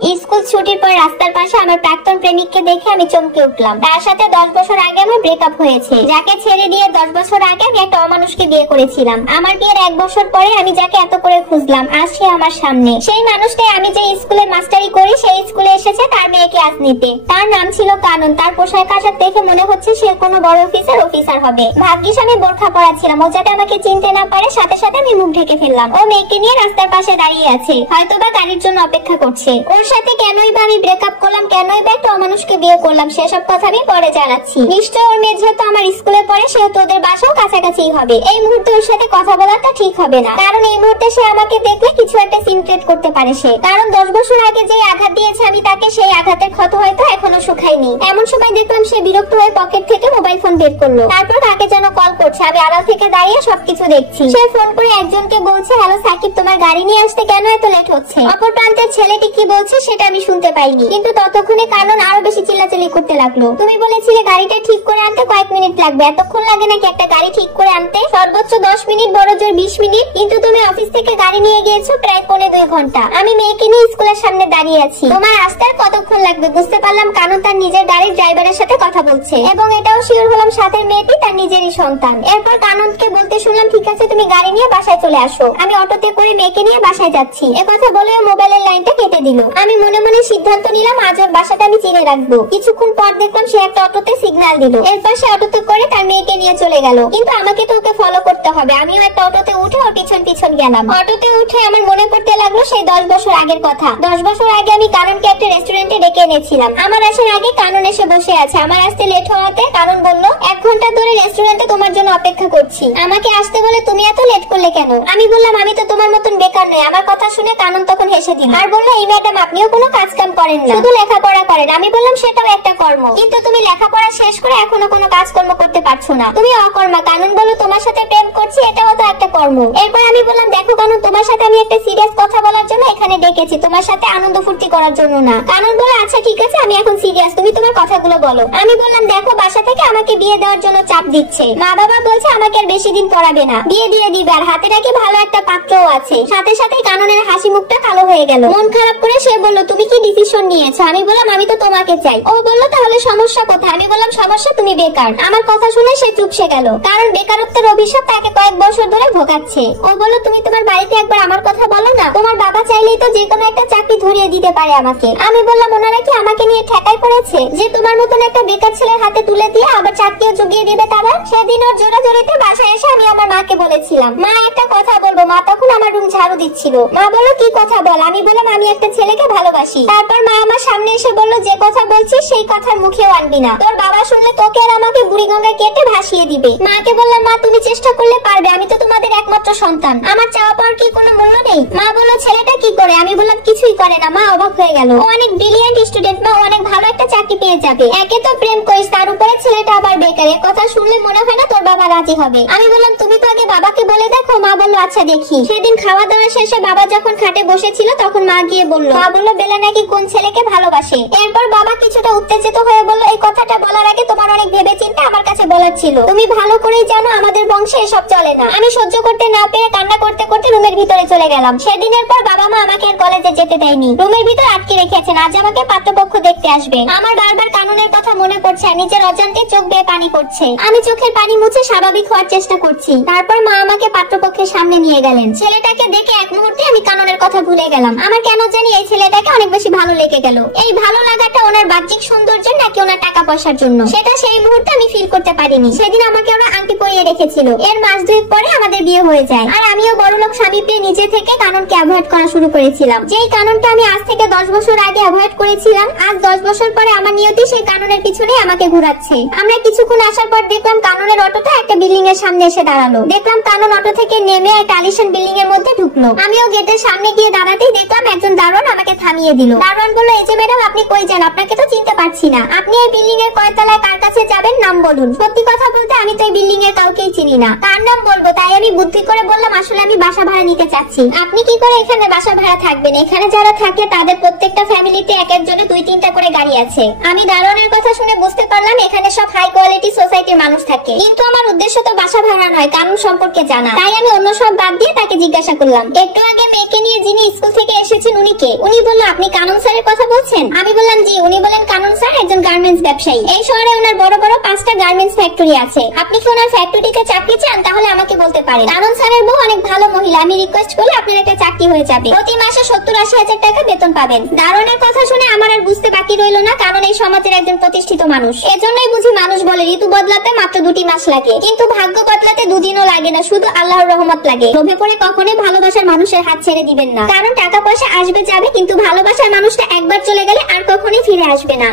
School ছুটির পর রাস্তার পাশে আমার প্রাক্তন প্রেমিককে দেখে আমি চমকে উঠলাম। তার সাথে 10 বছর আগে আমার ব্রেকআপ হয়েছে। যাকে ছেড়ে দিয়ে 10 বছর আগে আমি একটা অমানুষকে বিয়ে করেছিলাম। আমার বিয়ের 1 বছর পরে আমি যাকে এত করে খুঁজলাম, আজ সে আমার সামনে। সেই মানুষটাই আমি যে স্কুলে মাস্টারি করি সেই স্কুলে এসেছে তার মেয়েকে আজ নিতে। তার নাম ছিল কানন। তার পোশাক আশাক দেখে মনে হচ্ছে সে কোনো বড় অফিসার হবে। ভাগ্যিস আমি বোরখা পরা ছিলাম, ও যাতে আমাকে চিনতে না পারে। সাথে সাথে আমি মুখ ঢেকে ফেললাম। ও মেয়েকে নিয়ে রাস্তার পাশে দাঁড়িয়ে আছে, হয়তোবা গাড়ির জন্য অপেক্ষা করছে। ওর সাথে কেনই বা আমি ব্রেকআপ করলাম, কেনই বা একটা অমানুষকে বিয়ে করলাম, সেসব কথা আমি পরে জানাচ্ছি। নিশ্চয় ওর মেয়ে যেহেতু আমার স্কুলে পড়ে সেহেতু ওদের বাসাও কাছাকাছি হবে। এই মুহূর্তে ওর সাথে কথা বলাটা ঠিক হবে না, কারণ এই মুহূর্তে সে আমাকে দেখলে কিছু একটা সিনক্রেট করতে পারে সে। কারণ 10 বছর আগে যে আঘাত দিয়েছে আমি তাকে, সেই আঘাতের ক্ষত হয়তো এখনো শুকায়নি। এমন সময় দেখলাম সে বিরক্ত হয়ে পকেট থেকে মোবাইল ফোন বের করলো। তারপর কাকে যেন কল করছে। আমি আড়াল থেকে দাঁড়িয়ে সবকিছু দেখছি। সে ফোন করে একজনকে বলছে, হ্যালো সাকিব, তোমার গাড়ি নিয়ে আসতে কেন এত লেট হচ্ছে? অপর প্রান্তের ছেলেটি কি বলছে সেটা আমি শুনতে পাইনি, কিন্তু ততক্ষণে কানন আরো বেশি চিল্লাচিল্লি করতে লাগলো। তুমি বলেছিলে গাড়িটা ঠিক করে আনতে কয়েক মিনিট লাগবে, এতক্ষণ লাগে নাকি একটা গাড়ি ঠিক করে আনতে? সর্বোচ্চ 10 মিনিট, বড় জোর 20 মিনিট, কিন্তু তুমি অফিস থেকে গাড়ি নিয়ে গিয়েছো প্রায় 2.25 ঘন্টা। আমি মেয়েকে নিয়ে স্কুলের সামনে দাঁড়িয়ে আছি, তোমার আসতে আর কতক্ষণ লাগবে? বুঝতে পারলাম কানন তার নিজের গাড়ির ড্রাইভারের সাথে কথা বলছে, এবং এটাও শিওর হলাম সাথের মেয়েটি তার নিজেরই সন্তান। এরপর কাননকে বলতে শুনলাম, ঠিক আছে তুমি গাড়ি নিয়ে বাসায় চলে আসো, আমি অটোতে করে মেয়েকে নিয়ে বাসায় যাচ্ছি। একথা বলে মোবাইলের লাইনটা কেটে দিল। আমি মনে মনে সিদ্ধান্ত নিলাম আজ ওর বাসাটা আমি চিনে রাখবো। কিছুক্ষণ পর দেখলাম সে একটা অটোতে সিগন্যাল দিল। এরপর সে অটোতে করে তার মেয়েকে নিয়ে চলে গেল, কিন্তু আমাকে তো ওকে ফলো করতে হবে। আমিও একটা অটোতে উঠে ওর পিছন পিছন গেলাম। অটোতে উঠে আমার মনে পড়তে লাগলো সেই 10 বছর আগের কথা। 10 বছর আগে আমি কাননকে একটা রেস্টুরেন্টে ডেকে এনেছিলাম। আমার আসার আগে কানন এসে বসে আছে। আমার আসতে লেট হওয়াতে কানন বলল, 1 ঘন্টা ধরে রেস্টুরেন্টে তোমার জন্য অপেক্ষা করছি, আমাকে আসতে বলে তুমি এত লেট করলে কেন? আমি বললাম, আমি তো তোমার মতন বেকার নই। আমার কথা শুনে কানন তখন হেসে দিল আর বলল, এই ম্যাডাম আপনিও কোনো কাজ কাম করেন না, শুধু লেখাপড়া করেন। আমি বললাম, সেটাও একটা কর্ম, কিন্তু তুমি লেখাপড়া শেষ করে এখনো কোনো কাজকর্ম করতে পারছো না, তুমি অকর্মা। কানন বলল, তোমার সাথে প্রেম করছি, এটাও তো একটা কর্ম। এরপর আমি বললাম, দেখো কানন, তোমার সাথে আমি একটা সিরিয়াস কথা বলার জন্য এখানে ডেকেছি, তোমার সাথে আনন্দ ফুর্তি করার জন্য না। কানন বলল, আচ্ছা ঠিক আছে, আমি এখন সিরিয়াস, তুমি তোমার কথাগুলো বলো। আমি বললাম, দেখো বাসা থেকে আমাকে বিয়ে দেওয়ার জন্য চাপ দিচ্ছে। মা বাবা বলছে আমাকে আর বেশি দিন পড়াবে না, বিয়ে দিয়ে দিবে, আর হাতে নাকি ভালো একটা পাত্রও আছে। সাথে সাথে কাননের হাসি মুখটা কালো হয়ে গেল। মন খারাপ করে সে বলল, তুমি কি ডিসিশন নিয়েছো? আমি বললাম, আমি তো তোমাকে চাই। ও বলল, তাহলে সমস্যা কোথায়? আমি বললাম, সমস্যা তুমি বেকার। আমার কথা শুনে সে চুপসে গেল, কারণ বেকারত্বের অভিশাপ তাকে কয়েক বছর ধরে ভোগাচ্ছে। ও বলল, তুমি তোমার বাড়িতে একবার আমার কথা বলো না, তোমার বাবা চাইলেই তো যে কোনো একটা চাকরি ধরিয়ে দিতে পারে আমাকে। আমি বললাম, ওনারা কি আমাকে নিয়ে ঠেকাই পড়েছে যে তোমার মতন একটা বেকার ছেলের হাতে তুলে দিয়ে আবার চাকরিও জুগিয়ে দিবে তারা? সেদিন ওর জোরাজোরিতে বাসায় এসে আমি আমার মাকে বলেছিলাম, মা একটা কথা বলবো। মা তখন আমার রুম ঝাড়ু দিচ্ছিল। মা বলল, কি কথা বল? আমি বললাম, আমি একটা ছেলেকে ভালোবাসি। তারপর মা আমার সামনে এসে বলল, যে কথা বলছিস সেই কথার মুখেও আনবি না, তোর বাবা শুনলে তোকে আর আমাকে বুড়িগঙ্গায় কেটে ভাসিয়ে দিবে। মাকে বললাম, মা তুমি চেষ্টা করলে পারবে, আমি তো তোমাদের একমাত্র সন্তান, আমার চাওয়া পাওয়ার কি কোনো মূল্য নেই? মা বলল, ছেলেটা কি করে? আমি বললাম, কিছুই করে না। মা অবাক হয়ে গেল, ও অনেক ব্রিলিয়ান্ট স্টুডেন্ট, মা অনেক ভালো একটা চাকরি পেয়ে যাবে। একে তো প্রেম করিস, তার উপরে ছেলেটা আবার বেকার, এ কথা শুনলে মনে হয় না তোর বাবা রাজি হবে। আমি বললাম, তুমি তো আগে বাবাকে বলে দেখো। মা বলল, আচ্ছা দেখি। সেদিন খাওয়া দাওয়া শেষে বাবা যখন খাটে বসেছিল তখন মা গিয়ে বলল, মা বলল, বেলা নাকি কোন ছেলেকে ভালোবাসে। এরপর বাবা কিছুটা উত্তেজিত হয়ে বলল, এই কথাটা বলার আগে তোমার অনেক ভেবে চিন্তে আমার কাছে বলার ছিল, তুমি ভালো করেই জানো আমাদের বংশে এসব চলে না। আমি সহ্য করতে না পেরে কান্না করতে করতে রুমের ভিতরে চলে গেলাম। সেদিনের পর বাবা মা আমাকে আর কলেজে যেতে দেয়নি, রুমের ভিতর আটকে রেখেছেন, আজ আমাকে পাত্রপক্ষ দেখতে আসবে। আমার বারবার কাননের কথা মনে পড়ছে, নিজের অজান্তে চোখ বেয়ে পানি পড়ছে। আমি চোখের পানি মুছে স্বাভাবিক হওয়ার চেষ্টা করছি। তারপর মা আমাকে পাত্রপক্ষের সামনে নিয়ে গেলেন। ছেলেটাকে দেখে এক মুহূর্তে আমি কাননের কথা ভুলে গেলাম। আমার কেন জানি এই ছেলেটাকে অনেক বেশি ভালো লেগে গেল। এই ভালো লাগাটা ওনার বাহ্যিক সৌন্দর্যের নাকি ওনার টাকা পয়সার জন্য, সেটা সেই মুহূর্তে আমি ফিল করতে পারিনি। সেদিন আমাকে ওরা আংটি পরিয়ে রেখেছিল। এর মাস 2 পরে আমাদের বিয়ে হয়ে যায়, আর আমিও বড়লোক স্বামী পেয়ে নিজে থেকে কাননকে অ্যাভয়েড করা শুরু করেছিলাম। যেই কাননটা আমি আজ থেকে 10 বছর আগে অ্যাভয়েড করেছিলাম, আজ 10 বছর পরে আমার নিয়তি সেই কাননের পিছনে আমাকে ঘুরাচ্ছে। আমরা কিছুক্ষণ আসার পর দেখলাম কাননের অটোটা একটা বিল্ডিং এর সামনে এসে দাঁড়ালো। দেখলাম কানন অটো থেকে নেমে একটা আলিশান বিল্ডিং এর মধ্যে ঢুকলো। আমিও গেটের সামনে গিয়ে দাঁড়াতেই দেখলাম একজন দারোয়ান আমাকে থামিয়ে দিল। দারোয়ান বলল, এই যে ম্যাডাম, আপনি কই যান? আপনাকে তো চিনতে পারছি না। আপনি এই বিল্ডিং এর কয়তলায় কার কাছে যাবেন নাম বলুন। সত্যি কথা বলতে আমি তো এই বিল্ডিং এর কাউকেই চিনি না, কার নাম বলবো? তাই আমি বুদ্ধি করে বললাম, আসলে আমি বাসা ভাড়া নিতে চাচ্ছি। আপনি কি করে এখানে বাসা ভাড়া থাকবেন? এখানে যারা থাকে তাদের প্রত্যেকটা ফ্যামিলি সোসাইটিতে এক একজনে 2-3টা করে গাড়ি আছে। আমি দারোয়ানের কথা শুনে বুঝতে পারলাম এখানে সব হাই কোয়ালিটি সোসাইটির মানুষ থাকে। কিন্তু আমার উদ্দেশ্য তো বাসা ভাড়া নয়, কানুন সম্পর্কে জানা। তাই আমি অন্য সব বাদ দিয়ে তাকে জিজ্ঞাসা করলাম, একটু আগে মেয়েকে নিয়ে যিনি স্কুল থেকে এসেছেন উনি কে? উনি বলল, আপনি কানুন স্যারের কথা বলছেন? আমি বললাম, জি। উনি বলেন, কানুন স্যার একজন গার্মেন্টস ব্যবসায়ী। এই শহরে ওনার বড় বড় 5টা গার্মেন্টস ফ্যাক্টরি আছে। আপনি কি ওনার ফ্যাক্টরিতে চাকরি চান? তাহলে আমাকে বলতে পারেন। কানুন স্যারের বউ অনেক ভালো মহিলা। আমি রিকোয়েস্ট করলে আপনার একটা চাকরি হয়ে যাবে। প্রতি মাসে 70-80 হাজার টাকা বেতন পাবেন। দারোয়ানের কথা শুনে আমার আর বুঝতে বাকি রইল না, কারণ এই সমাজের একজন প্রতিষ্ঠিত মানুষ। এজন্যই বুঝি মানুষ বলে ঋতু বদলাতে মাত্র 2টি মাস লাগে, কিন্তু ভাগ্য বদলাতে 2 দিনও লাগে না, শুধু আল্লাহর রহমত লাগে। লোভে পড়ে কখনোই ভালোবাসার মানুষের হাত ছেড়ে দিবেন না, কারণ টাকা পয়সা আসবে যাবে, কিন্তু ভালোবাসার মানুষটা একবার চলে গেলে আর কখনোই ফিরে আসবে না।